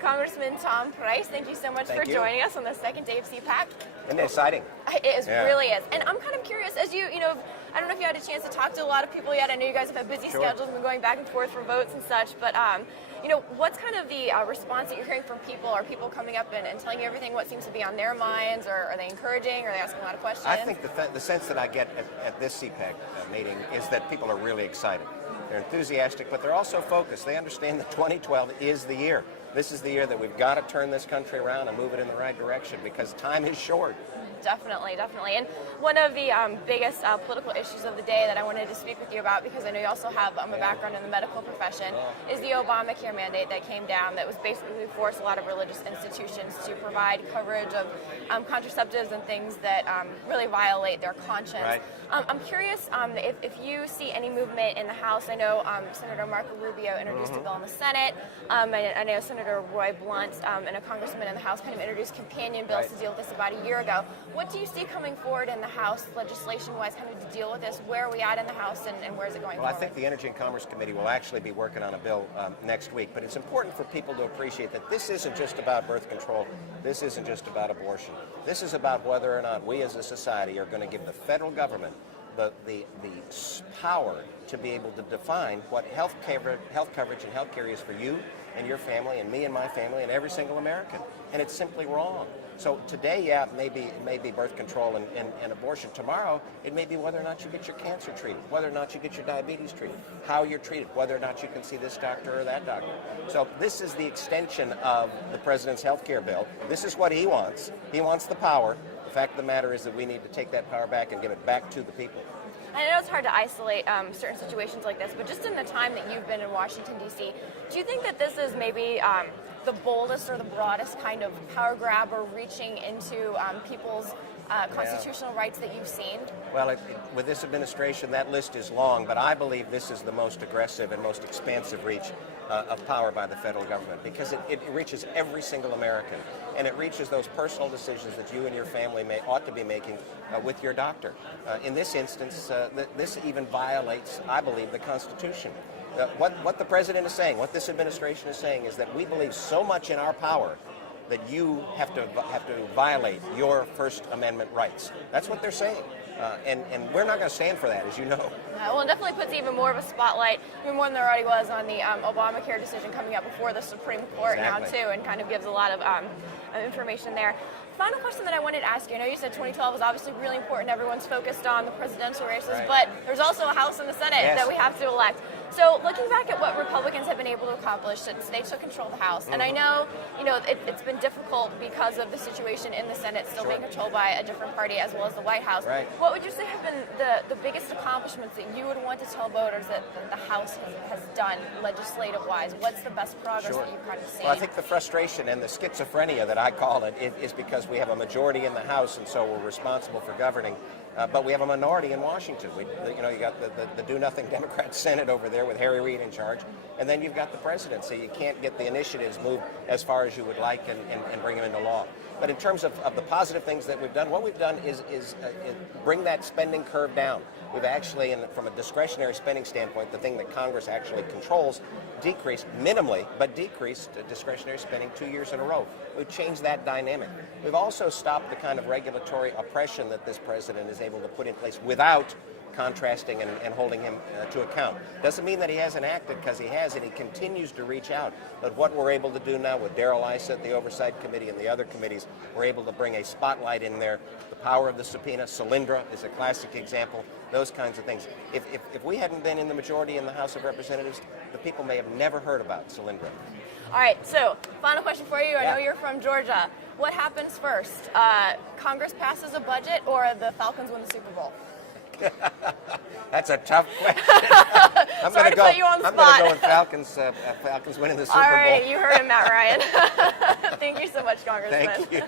Congressman Tom Price, thank you so much for joining us on the second day of CPAC. Isn't it exciting? It really is. And I'm kind of curious, as you know, I don't know if you had a chance to talk to a lot of people yet. I know you guys have had busy schedules and been going back and forth for votes and such, but what's kind of the response that you're hearing from people? Are people coming up and telling you everything, what seems to be on their minds, or are they encouraging, or are they asking a lot of questions? I think the sense that I get at this CPAC meeting is that people are really excited. They're enthusiastic, but they're also focused. They understand that 2012 is the year. This is the year that we've got to turn this country around and move it in the right direction because time is short. Definitely, definitely. And one of the biggest political issues of the day that I wanted to speak with you about, because I know you also have a background in the medical profession, is the Obamacare mandate that came down that was basically forced a lot of religious institutions to provide coverage of contraceptives and things that really violate their conscience. Right. I'm curious if you see any movement in the House. I know Senator Marco Rubio introduced a bill in the Senate. I know Senator Roy Blunt and a congressman in the House kind of introduced companion bills to deal with this about a year ago. What do you see coming forward in the House legislation-wise kind of to deal with this? Where are we at in the House and where is it going forward? I think the Energy and Commerce Committee will actually be working on a bill next week, but it's important for people to appreciate that this isn't just about birth control. This isn't just about abortion. This is about whether or not we as a society are going to give the federal government the power to be able to define what health coverage and health care is for you and your family and me and my family and every single American. And it's simply wrong. So today, yeah, it may be birth control and abortion. Tomorrow, it may be whether or not you get your cancer treated, whether or not you get your diabetes treated, how you're treated, whether or not you can see this doctor or that doctor. So this is the extension of the president's health care bill. This is what he wants. He wants the power. The fact of the matter is that we need to take that power back and give it back to the people. I know it's hard to isolate certain situations like this, but just in the time that you've been in Washington, D.C., do you think that this is maybe the boldest or the broadest kind of power grab or reaching into people's constitutional rights that you've seen? Well, with this administration, that list is long, but I believe this is the most aggressive and most expansive reach of power by the federal government because it reaches every single American, and it reaches those personal decisions that you and your family ought to be making with your doctor. In this instance, this even violates, I believe, the Constitution. What the president is saying, what this administration is saying, is that we believe so much in our power that you have to violate your First Amendment rights. That's what they're saying. And we're not going to stand for that, as you know. Well, it definitely puts even more of a spotlight, even more than there already was, on the Obamacare decision coming up before the Supreme Court now, too, and kind of gives a lot of information there. Final question that I wanted to ask you. I know you said 2012 is obviously really important. Everyone's focused on the presidential races, but there's also a House and a Senate that we have to elect. So looking back at what Republicans have been able to accomplish since they took control of the House, and I know, it's been difficult because of the situation in the Senate still being controlled by a different party as well as the White House. What would you say have been the biggest accomplishments that you would want to tell voters that the House has done legislative-wise? What's the best progress that you've kind of seen? Well, I think the frustration and the schizophrenia that I call it is because we have a majority in the House, and so we're responsible for governing. But we have a minority in Washington. You got the do-nothing Democrat Senate over there with Harry Reid in charge, and then you've got the president. So you can't get the initiatives moved as far as you would like and bring them into law. But in terms of the positive things that we've done, what we've done is bring that spending curve down. We've actually, from a discretionary spending standpoint, the thing that Congress actually controls, decreased minimally, but decreased discretionary spending 2 years in a row. We've changed that dynamic. We've also stopped the kind of regulatory oppression that this president is able to put in place without contrasting and holding him to account. Doesn't mean that he hasn't acted, because he has, and he continues to reach out. But what we're able to do now with Darrell Issa, the Oversight Committee, and the other committees, we're able to bring a spotlight in there. The power of the subpoena, Solyndra is a classic example, those kinds of things. If we hadn't been in the majority in the House of Representatives, the people may have never heard about Solyndra. All right, so final question for you. I know you're from Georgia. What happens first? Congress passes a budget or the Falcons win the Super Bowl? That's a tough question. I'm Sorry to put you on the spot. I'm going to go with Falcons winning the Super Bowl. All right, you heard him, Matt Ryan. Thank you so much, Congressman. Thank you.